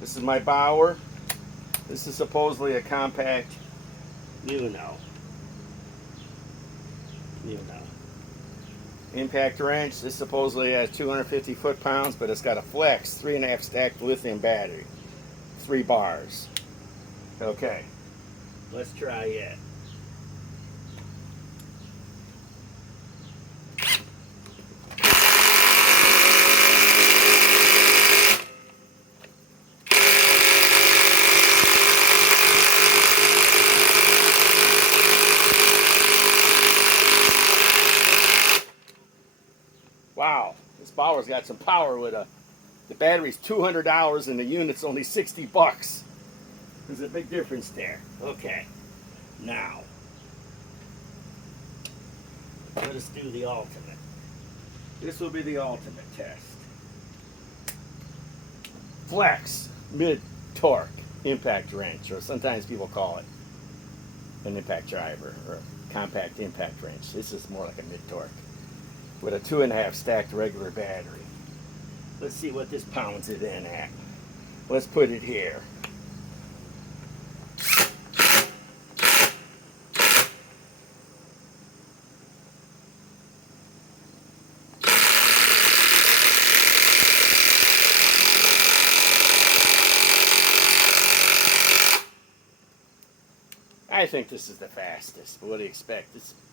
This is my BAUER. This is supposedly a compact, you know, impact wrench. This supposedly has 250 foot-pounds, but it's got a flex 3.5 stacked lithium battery, 3 bars. Okay, let's try it. Wow, this BAUER's got some power with the battery's $200 and the unit's only 60 bucks. There's a big difference there. Okay, now, let us do the ultimate. This will be the ultimate test. Flex mid-torque impact wrench, or sometimes people call it an impact driver or a compact impact wrench. This is more like a mid-torque with a 2.5 stacked regular battery. Let's see what this pounds it in at. Let's put it here. I think this is the fastest, but what do you expect? It's